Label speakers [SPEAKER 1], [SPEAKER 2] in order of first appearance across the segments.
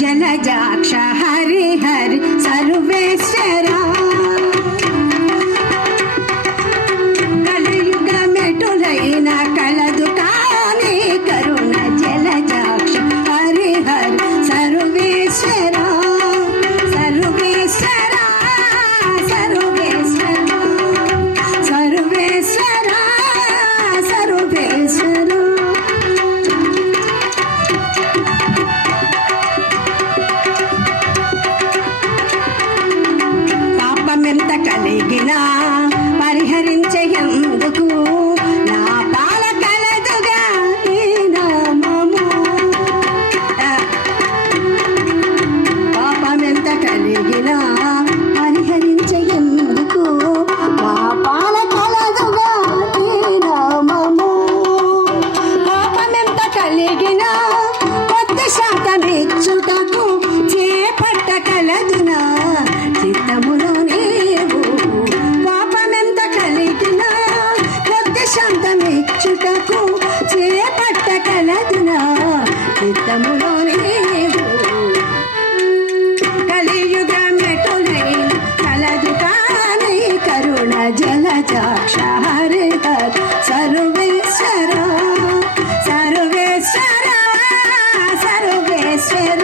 [SPEAKER 1] जलजाक्ष Harihar ginagawa. కలదున? చిత్తములోనే కలియుగ మెటులై కలదు కానీ కరుణ జలజాక్ష హరి సర్వేశ్వర. సర్వేశ్వర సర్వేశ్వర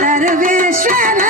[SPEAKER 1] సర్వేశ్వర.